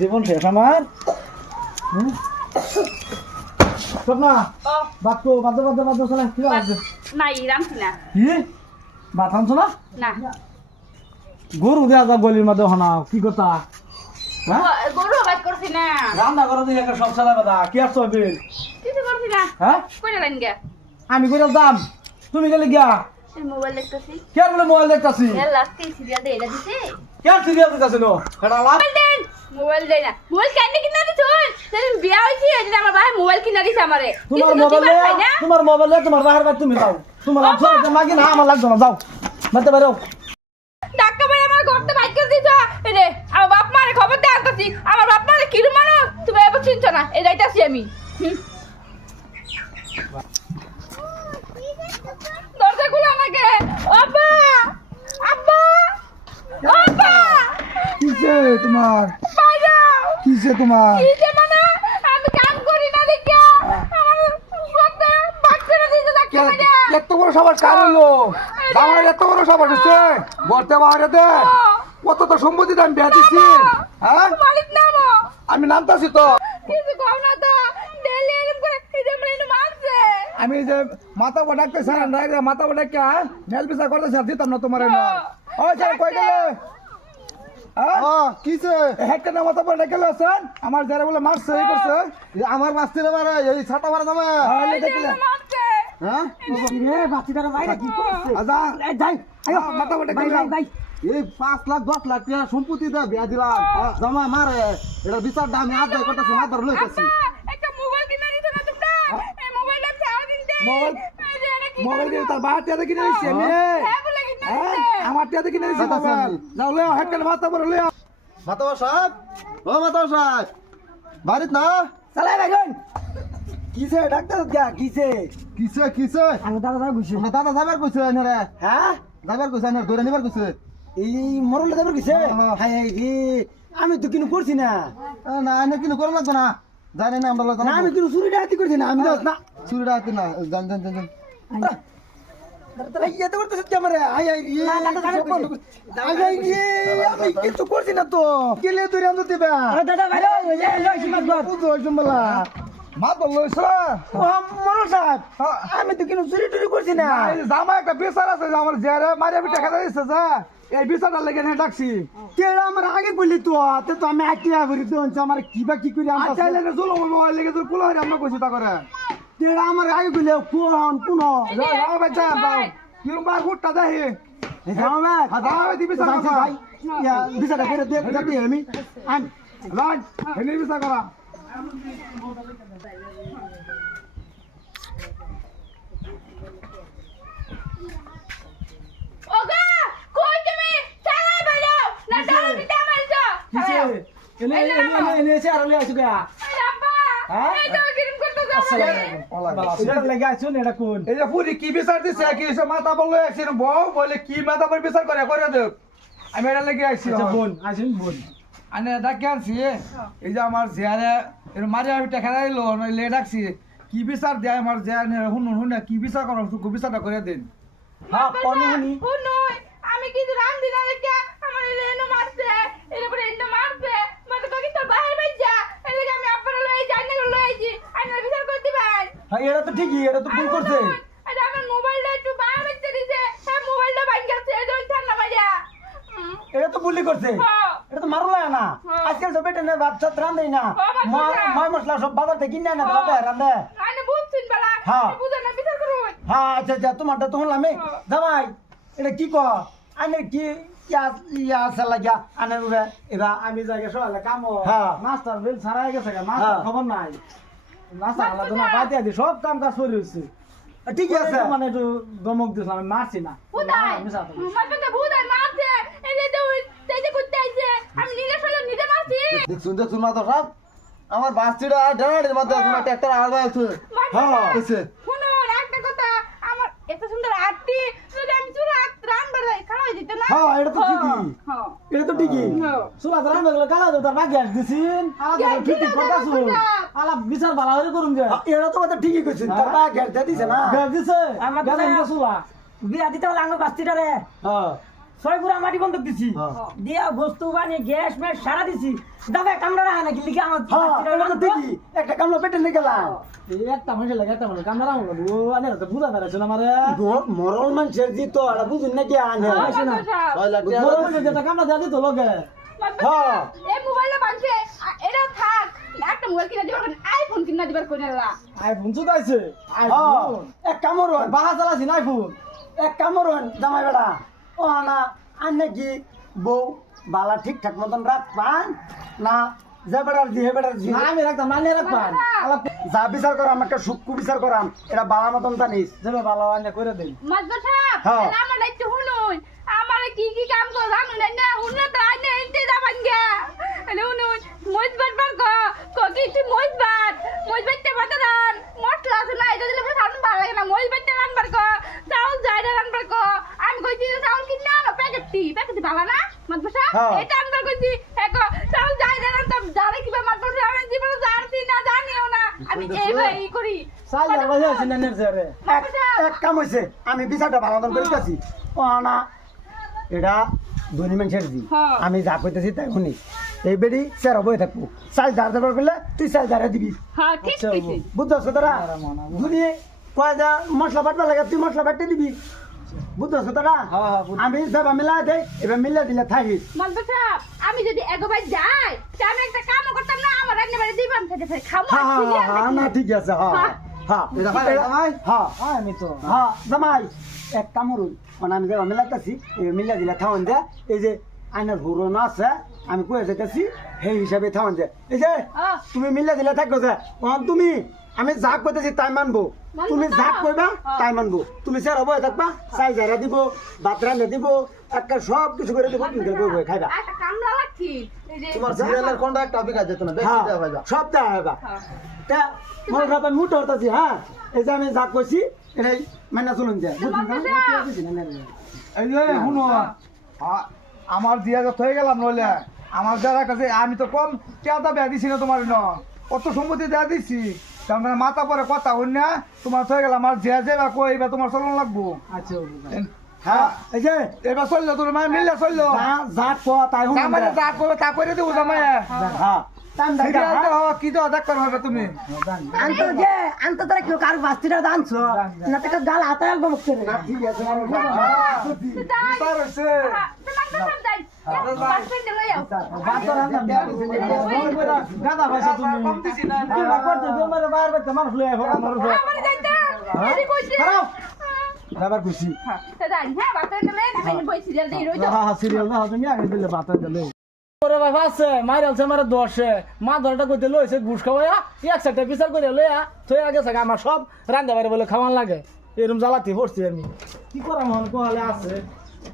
জীবন শেষ আমার? স্বপ্না কি আছে? না কি? ভাত আনছো না না। গরু দেয়া যা গলির মধ্যে হনা কি কথা? হ্যাঁ? গরু বাদ করছি না। রান্না করো দিয়ে সব চালা কথা কি আর চলবে কিছু করছি না। হ্যাঁ? কই লাইন গে আমি দাম তুমি গেলে গিয়া। মোবাইল দেখতেছি। কে বলে মোবাইল দেখতাছি? এর লাস্টে সিরিয়াল দিয়ে এটা দিছে। কে সিরিয়াল এটা লাভ মোবাইল দেয় না। মোবাইল কেন কিনা দিছ বিয়া হইছে এদিন আমার ভাই মোবাইল কিনা দিছে আমারে। তোমার মোবাইলে তোমার মোবাইলে তোমার বাহার বাদ তুমি দাও তোমার লাগছো মাগি না আমার লাগতো না যাও। মারতে পারো? ডাক্তার ভাই আমার ঘরতে বাইক করে দিছ রে আমার বাপ মারে খবর দে আনতাছি। আমার বাপ মারে কিরু মানো তুমি এবার চিনছ না এই যাইতাছি আমি হুম। দরজা খুলে আমাকে আব্বা আব্বা আব্বা কিসে তোমার বাজাও কিসে তোমার এই যে মানে আমি কাম করি না দেখে আমার ঘরতে বাইক করে দিছে এত বড় সবার কার হলো? আমার এত বড় সবার হচ্ছে? গড়তে বাহারে কত তো সম্পত্তি আমি বিয়া হ্যাঁ? আমি নামতাছি তো। মানে আমি যে মাথা বড় ডাকতে স্যার মাথা বড় ডাকে নেল বিচার করতে স্যার দিতাম না তোমার ও। স্যার কই গেলে? হ্যাঁ? কিসে হেডটা না মাথা বড় ডাকে স্যার আমার যারা বলে মারছে এই করছে আমার বাস্তি রে মারে এই ছাতা মারা যে আমাকে মারছে। হ্যাঁ? রে বাচ্চাটার বাইরে কি করছে? আজা এই যাই আয়ো মাথা বড় ভাই ভাই এই পাঁচ লাখ দশ লাখ টাকা সম্পত্তি দেয় বিয়া দিলাম। জমা মারে। এটা বিচার দাম আমি আদায় করতেছি মাথা ধরে লইতেছি। একটা মোবাইল কিনে দিছো না তোমরা? এই মোবাইলটা আমি দিন দেই। মোবাইল- দিয়ে তার বাহার টিয়া কিনে দিচ্ছি আমি হ্যাঁ বলে কিনে হ্যাঁ দিছে আমার টিয়া কিনে দিচ্ছি মোবাইল যাও লে হেডকান মাথা লে মাথা সাহেব? ও মাথা সাহেব। বাড়িত না? চালাই ভাইজন কিসে? ডাক্তার দিয়া কিসে? কিসে কিসে? আমি দাদা বুঝছি না দাদা যাবার কইছে না রে হ্যাঁ? যাবার কইছে না ধরে নিবার কইছে। এই মরলে যাবার কিসে হ্যাঁ। হাই হাই আমি তো কিনু করছি না। না এনে কিনো করো লাগবে না। জানি না আমরা না আমি কিনু চুরি ডাকাতি করছি না আমি তো না চুরিটা হাতে না জান জান জান করতেছে আমারে? রে। না, রে আমি কিছু করছি না তো। কেলে তুই রাম দিবে। দাদা ভাই ওই যে লই সীমাত গর বুঝো জম্বলা মা বলল ও মরল সাহেব। আমি তো কিনু চুরি টুরি করছি না। জামা একটা বিচার আছে আমার জেরে মারিয়া পিঠা খেতে দিচ্ছে যে এই বিচারটা লেগে নিয়ে ডাকছি। তেরা আমার আগে বললি তো? তে তো আমি আইটিয়া করি তো আমার কি বা কি করি আমি আচ্ছা লেগে জুলো লেগে জুল কুলো আমরা কইছি তা করে। তেরা আমার আগে বললে কোন কোন যাও যাও বাচ্চা যাও কিরম বার ফুটটা দেখি জামা হ্যাঁ, জামাই দিবি সারা। ভাই ইয়া বিচারটা করে দেখ দেখি আমি আমি লাগ এনে বিচার করা ওগা কই তুমি চালাই বাজাও না চালাই দিতে মারছো এনে এনে এনে এসে আর লে আসু গা আব্বা হ্যাঁ? এই তো পুরি কি বিচার দিছে? কি মাথা বলল আসছে বউ বলে কি মাথা পর বিচার করে? করে দেব আমি এটা লেগে আসছি আচ্ছা বোন আসুন বোন। আনে ডাকে আনছি। এই যে আমার জিয়ারে এর মারি আমি টাকা দিলো নইলে ডাকছি। কি বিচার দেয় আমার জিয়ারে? শুন শুন কি বিচার করো বিচারটা করে দিন। হ্যাঁ কোনি হুনি ও নয় আমি কিছু রাম দিনা দেখে আমার রেনো মারছে এর পরে এন্ড মারছে মানে বাকি তোর বাইরে বাইর যা এদিকে আমি আপনারা লই যাই না লই আইছি আইনা বিচার করতে ভাই হ্যাঁ এটা তো ঠিকই এটা তো ভুল করছে আমার মোবাইলটা একটু বাইরে দিছে হ্যাঁ মোবাইলটা বাইর গেছে এই জন্য ঠান্ডা হুম, এটা তো ভুলই করছে। এটা তো মারলা না। আজকাল সব না না হ্যাঁ, মা- মা মশলা সব বাজার থেকে কিনে না রান্ধে আইনা বুঝছিন বালা হ্যাঁ। বুঝা না বিচার হ্যাঁ আচ্ছা আচ্ছা তোমারটা তো। হ্যাঁ। জামাই এটা কি ক আনের কি ইয়া ইয়া আছে লাগিয়া আনের উড়ে এরা আমি জায়গা সকালে কাম হ্যাঁ। নাস্তার বিল ছাড়াই গেছে নাস্তার হ্যাঁ। খবর নাই না। বাদ দিয়ে সব কাম কাজ করে আছে। মানে একটু দমক আমি মারছি না। বুধাই মারবে বুধাই মারছে এই যে এই যে করতে আইছে। আমি নিজে ফেলে নিজে মারছি। দেখছুন দেখছুন মা তো সব? আমার বাসটিটা ডাড়াড়ির মধ্যে আছে ট্রাক্টর আলবা আছে। হ্যাঁ কইছে শুনুন একটা কথা আমার এত সুন্দর আটটি যদি আমি চুরা রান বাড়াই খাওয়া যেত না? হ্যাঁ, এটা তো ঠিকই। হ্যাঁ। এটা তো ঠিকই। হ্যাঁ। সুলা ধরা মেগলে কালা তো তার ঠিক কথা শুন কথা। আলা বিচার ভালো হয়ে করুন যে। এটা তো কথা ঠিকই কইছেন তার হ্যাঁ। বা দিছে না। গ্যাস দিছে। আমার তো- সুলা বিয়া দিতে হলে আঙ্গুর বাস্তিটা রে। হ্যাঁ। ছয় গুড়া মাটি বন্ধক দিছি। হ্যাঁ। দিয়া বস্তু বানিয়ে গ্যাস ম্যাস সারা দিছি। দাদা কামড়া রাখা নাকি? লিখে আমার দেখি একটা কামড়া পেটে নিয়ে গেলাম। একটা মানুষের লাগে একটা মানুষ কামড়া রাখো ও আনে তো বুঝা বেড়াচ্ছে না আমারে। মরল মানুষের জি তো এটা বুঝুন নাকি আনে। আসে না। বড় মানুষের যেটা কামড়া দেওয়া দিত লোকে। হ্যাঁ। এই মোবাইলটা বানছে এটা একটা মোবাইল কিনা দিবার আইফোন কিনা দিবার করে না আইফোন হ্যাঁ, আইফোন এক কামড় বাহা চালাছি না আইফোন এক কামড় জামাই বেড়া ও না আর নাকি বউ বালা ঠিকঠাক মতন রাখ পান? না যে বেড়ার জি হে বেড়ার জি। আমি রাখতাম মানে যা বিচার করাম একটা সুক্কু বিচার করাম এটা বালা মতন জানিস। যাবে ভালো আনে করে দেন মাদবা সাহেব হ্যাঁ। আমার একটু শুনুন। আমার কি কি কাম কর জানুন। না শুনলে তো আইনে এনতে যাবান গে। শুনুন মইজ বাট বার ক ক কি তুই মইজ বাট মইজ বাটতে বাতারান মশলা আছে না এটা দিলে সামনে ভালো লাগে না মইজ বাটতে রান বার চাউল যাইরা রান বার আমি কইছি চাউল কিনে আনো প্যাকেট টি প্যাকেট ভালো না মাদবা সাহেব হ্যাঁ। এটা আমি বার কইছি এক চাউল যাইরা রান তো জানে কিবা মাদবা সাহেব আমি জীবনে জানছি না জানিও না। আমি এইভাবে ই করি। যার বাজে আছে না রে এক কাম হয়েছে আমি বিচারটা ভালো মতন করিতেছি ও না এটা ধনী মানুষের জি হ্যাঁ। আমি যা কইতেছি তাই শুনি। এই বেড়ি স্যার বই থাকব। চাল দাঁড় দেবার পেলে তুই চাল দাঁড়া দিবি। বুঝতেছ তোরা যদি কয় যা মশলা বাটবা লাগে তুই মশলা বাটতে দিবি। বুঝতেছ তোরা হ্যাঁ, হ্যাঁ, আমি সব মিলা দেই এবার মিলা দিলে থাকিস আমি যদি একবার যাই আমি একটা কামও করতাম না আমার রান্না বাড়ি দিবান থেকে হ্যাঁ না। ঠিক আছে হ্যাঁ। হ্যাঁ। হ্যাঁ। হয় আমি তো। হ্যাঁ জামাই এক কামড়ুন মানে আমি যাবা মিলাইতেছি মিলা দিলে থাউন যে এই যে আইনের হুরন আছে আমি কয়ে যেতেছি সেই হিসাবে থাউন যে এই যে আহ, তুমি মিলা দিলে থাকো যে তুমি। আমি যা কইতেছি তাই মানবো। তুমি? যা কইবা। তাই মানবো। তুমি স্যার হব থাকবা চাই জারা দিব ভাত রান্না দিব একটা সব কিছু করে দিব তুমি বই বই খাইবা। একটা কামলা লাগছি এই যে তোমার সিরিয়ালের কোনটা একটা হ্যাঁ, দেওয়া ভাইবা সব দেওয়া হইবা। তা মোর কথা আমি উঠে হতাছি হ্যাঁ এই যে আমি যা কইছি এটাই মানে শুনুন যে। এই যে শুনো। আমার দিয়া যত হয়ে গেলাম নইলে আমার যারা কাছে আমি তো কম কেয়াটা বেয়া দিছি না তোমার ন কত সম্পত্তি দেয়া দিছি। কারণ মাথা পরে কথা হই না তোমার হয়ে গেল আমার যে যে বা কই এবার তোমার চলন লাগবো। আচ্ছা হ্যাঁ এই যে এবার চলল তোর মায়ের মিললে চলল। যা যা কো তাই যে। যা করবে তা করে দেবো জামাই হ্যাঁ সিরিয়াল তো হওয়া কি তো দেখ করবে তুমি। আন্ত যে আন্ত তোরা কেউ কার বাস্তিটা দানছো না তো গাল হাতে ঠিক আছে গাদা ভাইছা তুমি। করতে তোমার বাইরে আমার খুশি সিরিয়াল না তুমি আগে দিলে বাতা দিলে ওরে ভাই আছে। দশে। মা ধরটা কইতে লইছে ঘুষ খাওয়া এক সাইডে বিচার করে লইয়া তুই আগে আমার সব রান্না বাইরে বলে খাওয়ান লাগে। এরম জ্বালাতে পড়ছি আমি। কি করাম হন কোহালে আছে?